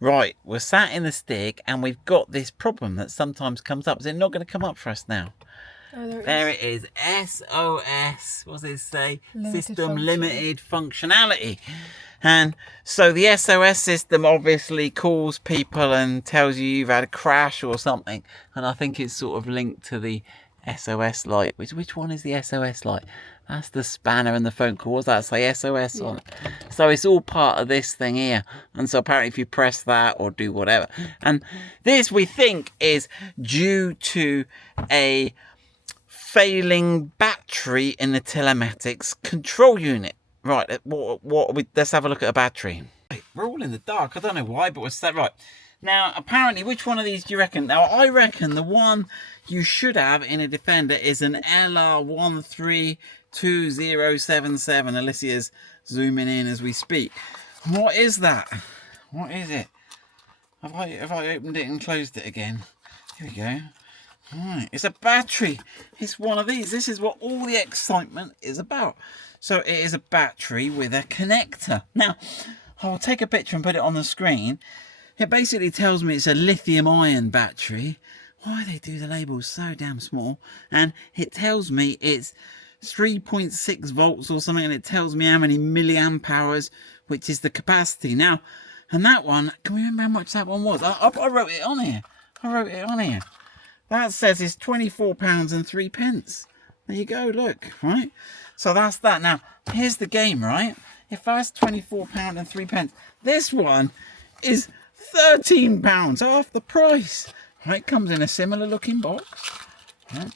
Right, we're sat in the stick and we've got this problem that sometimes comes up. Is it not going to come up for us now? Oh, there it is. SOS. What does it say? System function. limited functionality. And so the SOS system obviously calls people and tells you you've had a crash or something. And I think it's sort of linked to the SOS light. Which one is the SOS light? That's the spanner and the phone call. What's that say? SOS on it. So it's all part of this thing here. And so apparently if you press that or do whatever. And this we think is due to a failing battery in the telematics control unit. Right, let's have a look at a battery. We're all in the dark. I don't know why, but we're set right. Now, apparently, which one of these do you reckon? Now, I reckon the one you should have in a Defender is an LR132077. Alicia's zooming in as we speak. What is that? What is it? Have I opened it and closed it again? Here we go. Right, it's a battery. It's one of these. This is what all the excitement is about. So it is a battery with a connector. Now, I'll take a picture and put it on the screen. It basically tells me it's a lithium-ion battery. Why they do the labels so damn small? And it tells me it's 3.6 volts or something, and it tells me how many milliamp hours, which is the capacity. Now, and that one, can we remember how much that one was? I wrote it on here. That says it's £24.03. There you go, look, right? So that's that. Now, here's the game, right? If that's £24.03, this one is £13, half the price. Right, comes in a similar looking box. Right.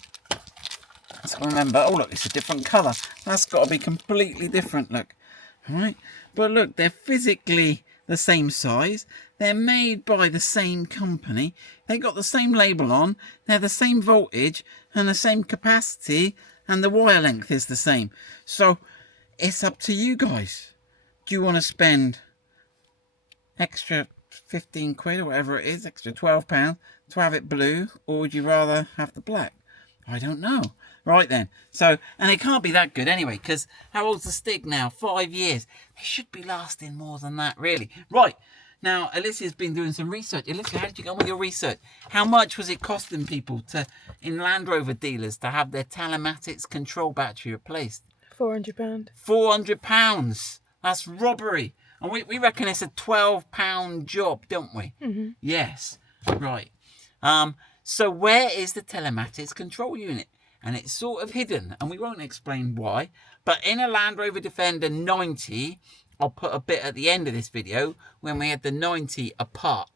Let's remember, oh look, it's a different colour. That's got to be completely different, look. Right? But look, they're physically the same size. They're made by the same company. They got the same label on. They're the same voltage and the same capacity, and the wire length is the same. So it's up to you guys. Do you want to spend extra 15 quid or whatever it is, extra £12 to have it blue, or would you rather have the black? I don't know. Right then. So, and it can't be that good anyway, because how old's the stick now? 5 years. They should be lasting more than that, really. Right. Now, Alicia's been doing some research. Alicia, how did you go on with your research? How much was it costing people in Land Rover dealers to have their telematics control battery replaced? £400. £400. That's robbery. And we reckon it's a £12 job, don't we? Mm-hmm. Yes. Right. So where is the telematics control unit? And it's sort of hidden, and we won't explain why. But in a Land Rover Defender 90, I'll put a bit at the end of this video when we had the 90 apart.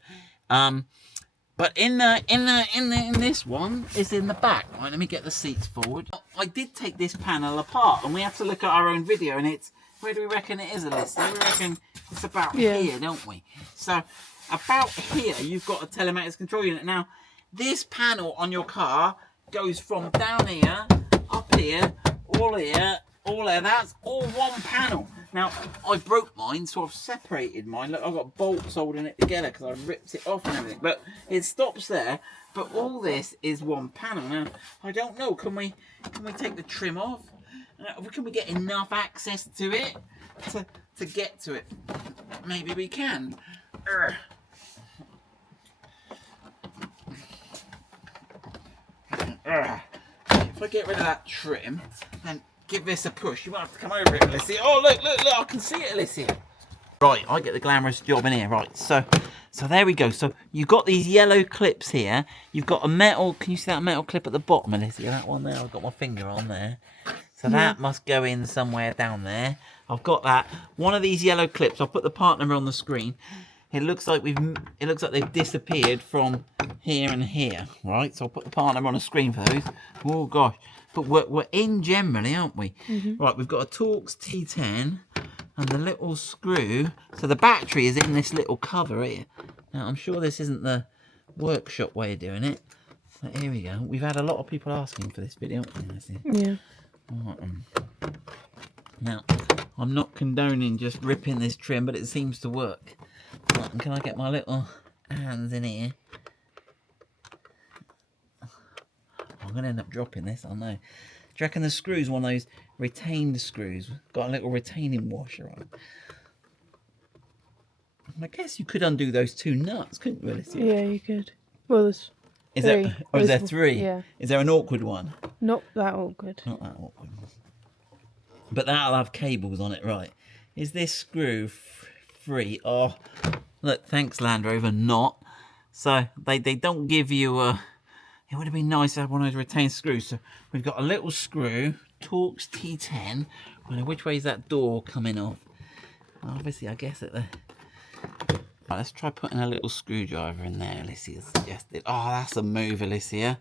But in this one is in the back. Right, let me get the seats forward. I did take this panel apart, and we have to look at our own video, and it's, where do we reckon it is, Alyssa? We reckon it's about here, don't we? So about here, you've got a telematics control unit. Now, this panel on your car goes from down here, up here, all there. That's all one panel. Now, I broke mine, so I've separated mine. Look, I've got bolts holding it together because I ripped it off and everything. But it stops there. But all this is one panel. Now, I don't know. Can we take the trim off? Can we get enough access to it to get to it? Maybe we can. If I get rid of that trim and give this a push, you might have to come over it, Alicia. Oh, look, I can see it, Alicia. Right, I get the glamorous job in here. Right, so there we go. So you've got these yellow clips here. You've got a metal, can you see that metal clip at the bottom, Alicia? That one there, I've got my finger on there. So that must go in somewhere down there. I've got that. One of these yellow clips, I'll put the part number on the screen. It looks like they've disappeared from here and here, right? So I'll put the part number on the screen for those. Oh gosh, but we're in generally, aren't we? Mm-hmm. Right, we've got a Torx T10 and the little screw. So the battery is in this little cover here. Now I'm sure this isn't the workshop way of doing it. But here we go. We've had a lot of people asking for this video, haven't we? Yeah. Right, now I'm not condoning just ripping this trim, but it seems to work. Right, and can I get my little hands in here? I'm going to end up dropping this, I know. Do you reckon the screw's one of those retained screws? Got a little retaining washer on. I guess you could undo those 2 nuts, couldn't you, Alicia? Yeah, you could. Well, there's Is three. there, or is there 3? Yeah. Is there an awkward one? Not that awkward. Not that awkward. But that'll have cables on it, right? Is this screw free? Oh, look, thanks Land Rover, not. So they don't give you a... It would have been nice to have one of those retained screws. So we've got a little screw, Torx T10. Well, which way is that door coming off? Well, obviously, I guess at the... Right, let's try putting a little screwdriver in there, Alicia suggested. Oh, that's a move, Alicia.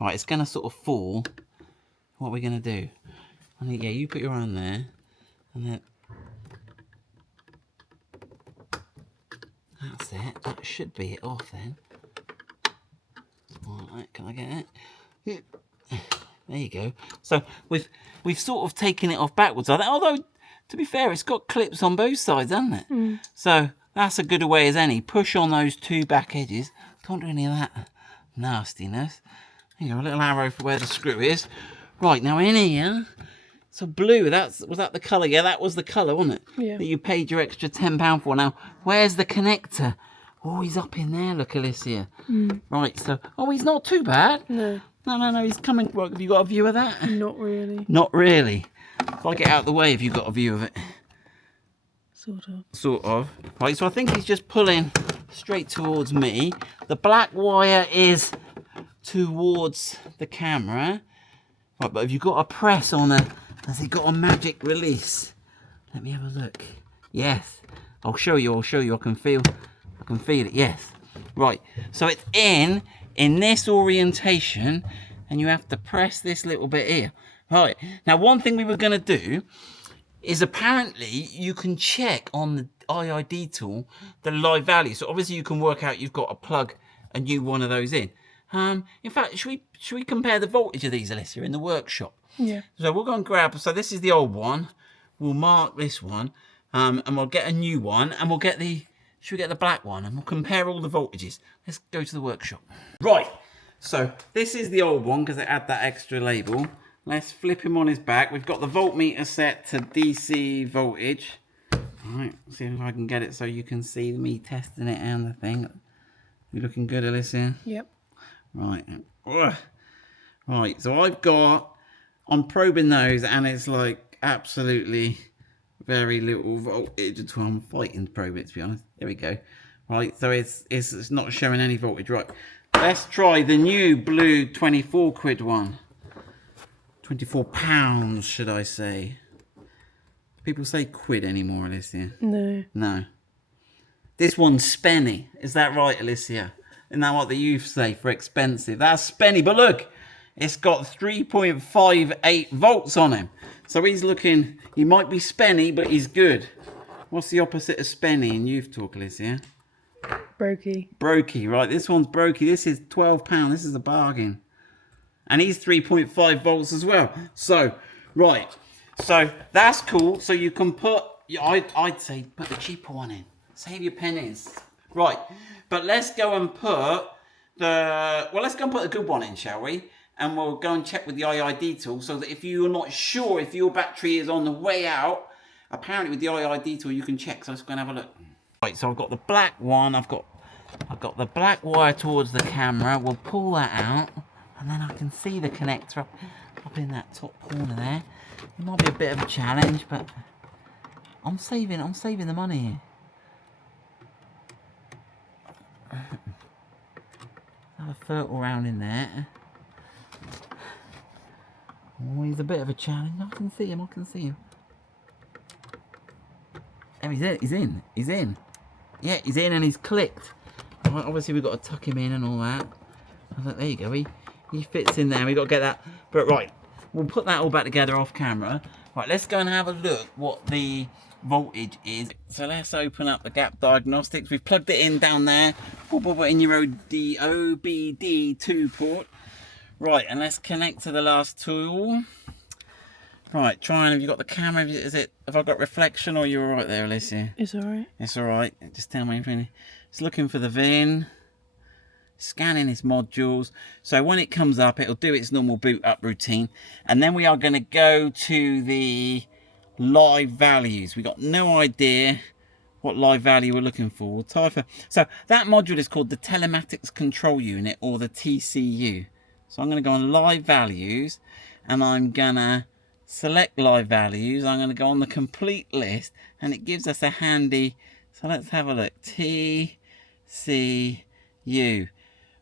Right, it's going to sort of fall. What are we going to do? I think, yeah, you put your arm there. And then... That's it. That should be it off then. Alright, can I get it? There you go. So we've sort of taken it off backwards. Although, to be fair, it's got clips on both sides, hasn't it? Mm. So that's a good way as any. Push on those 2 back edges. Don't do any of that nastiness. There you go, a little arrow for where the screw is. Right, now in here, so blue, was that the colour? Yeah, that was the colour, wasn't it? Yeah. That you paid your extra £10 for. Now, where's the connector? Oh, he's up in there, look, Alicia. Mm. Right, so, oh, he's not too bad. No. No, he's coming. Right, have you got a view of that? Not really. Not really. If I get out of the way, have you got a view of it? Sort of. Sort of. Right, so I think he's just pulling straight towards me. The black wire is towards the camera. Right, but have you got a press on it? Has he got a magic release? Let me have a look. Yes. I'll show you. I can feel it. Yes. Right. So it's in this orientation, and you have to press this little bit here. Right. Now, one thing we were going to do is apparently you can check on the IID tool the live value. So obviously you can work out you've got to plug a new one of those in. In fact, should we compare the voltage of these, Alicia, in the workshop? Yeah. So we'll go and grab. So this is the old one. We'll mark this one, and we'll get a new one, and we'll get the. Should we get the black one? And we'll compare all the voltages. Let's go to the workshop. Right. So this is the old one because it had that extra label. Let's flip him on his back. We've got the voltmeter set to DC voltage. All right. See if I can get it so you can see me testing it and the thing. You looking good, Alicia? Yep. Right. Ugh. Right. So I'm probing those, and it's like absolutely very little voltage at all. I'm fighting to probe it, to be honest. There we go. Right, so it's not showing any voltage. Right, let's try the new blue 24 quid one. 24 pounds, should I say? People say quid anymore, Alicia? No. No. This one's spenny. Is that right, Alicia? Isn't that what the youth say for expensive? That's spenny, but look, it's got 3.58 volts on him. So he's looking, he might be spenny, but he's good. What's the opposite of spenny in youth talk, Alicia? Brokey. Brokey, right. This one's brokey. This is £12. This is a bargain. And he's 3.5 volts as well. So, right. So, that's cool. So you can put, I'd say put the cheaper one in. Save your pennies. Right. But let's go and put let's go and put a good one in, shall we? And we'll go and check with the IID tool so that if you're not sure if your battery is on the way out, apparently with the IID tool you can check. So let's go and have a look. Right, so I've got the black one. I've got the black wire towards the camera. We'll pull that out, and then I can see the connector up in that top corner there. It might be a bit of a challenge, but I'm saving the money here. Have a fertile round in there. Oh, he's a bit of a challenge. I can see him. Oh, he's in. Yeah, he's in and he's clicked. Right, obviously we've got to tuck him in and all that. There you go. He fits in there. We've got to get that. But right, we'll put that all back together off camera. Right, let's go and have a look what the voltage is. So let's open up the gap diagnostics. We've plugged it in down there. Put in your OBD2 port. Right, and let's connect to the last tool. Right, have you got the camera? Have I got reflection, or you're alright there, Alicia? It's alright. It's alright. Just tell me if it's looking for the VIN. Scanning its modules. So when it comes up, it'll do its normal boot up routine. And then we are going to go to the live values. We got no idea what live value we're looking for. We'll type it. So that module is called the Telematics Control Unit, or the TCU. So I'm going to go on live values, and I'm going to select live values. I'm going to go on the complete list, and it gives us a handy, so let's have a look. TCU.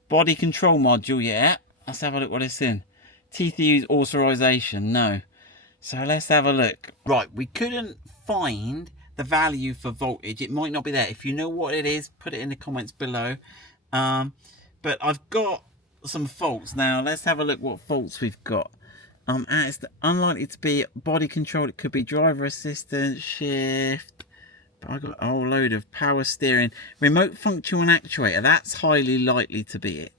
Body control module, yeah. Let's have a look what it's in. TCU's authorization, no. So let's have a look. Right, we couldn't find the value for voltage. It might not be there. If you know what it is, put it in the comments below. But I've got some faults. Now let's have a look what faults we've got. And it's unlikely to be body control. It could be driver assistance, shift. But I've got a whole load of power steering, remote function and actuator. That's highly likely to be it.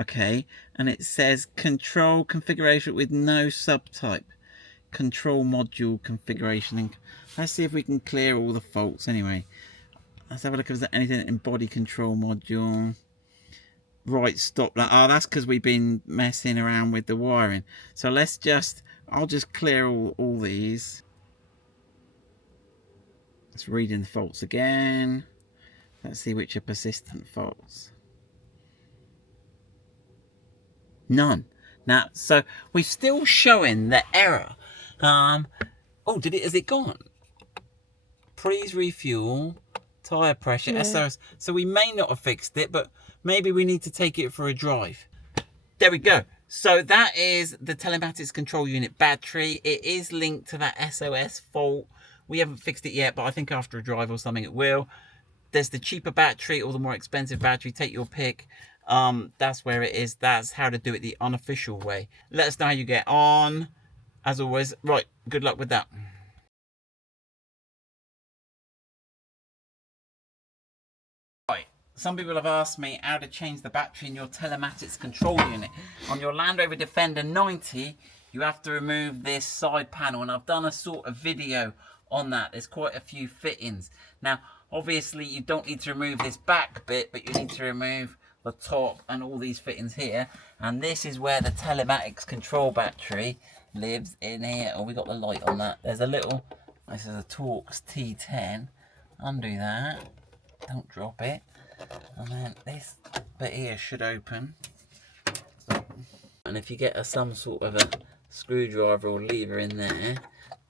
Okay, and it says control configuration with no subtype. Control module configuration. And let's see if we can clear all the faults anyway. Let's have a look if there's anything in body control module. Right, stop that. Oh, that's because we've been messing around with the wiring. So let's just, I'll just clear all these. Let's read in the faults again. Let's see which are persistent faults. None. Now, so we're still showing the error. Oh, has it gone? Please refuel, tyre pressure, Yeah. SOS. So we may not have fixed it, but maybe we need to take it for a drive. There we go. So that is the telematics control unit battery. It is linked to that SOS fault. We haven't fixed it yet, but I think after a drive or something it will. There's the cheaper battery or the more expensive battery. Take your pick. That's where it is. That's how to do it the unofficial way. Let us know how you get on. As always, right, good luck with that. Right, some people have asked me how to change the battery in your telematics control unit. On your Land Rover Defender 90, you have to remove this side panel, and I've done a sort of video on that. There's quite a few fittings. Now, obviously, you don't need to remove this back bit, but you need to remove the top and all these fittings here. And this is where the telematics control battery lives, in here. Oh, we got the light on that. There's a little, this is a Torx T10. Undo that. Don't drop it. And then this bit here should open. And if you get some sort of a screwdriver or lever in there,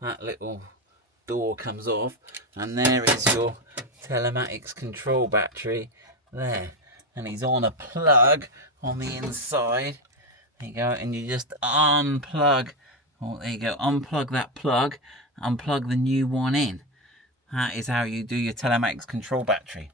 that little door comes off, and there is your telematics control battery there. And he's on a plug on the inside. There you go, and you just unplug. Oh, there you go, unplug that plug, unplug the new one in. That is how you do your telematics control battery.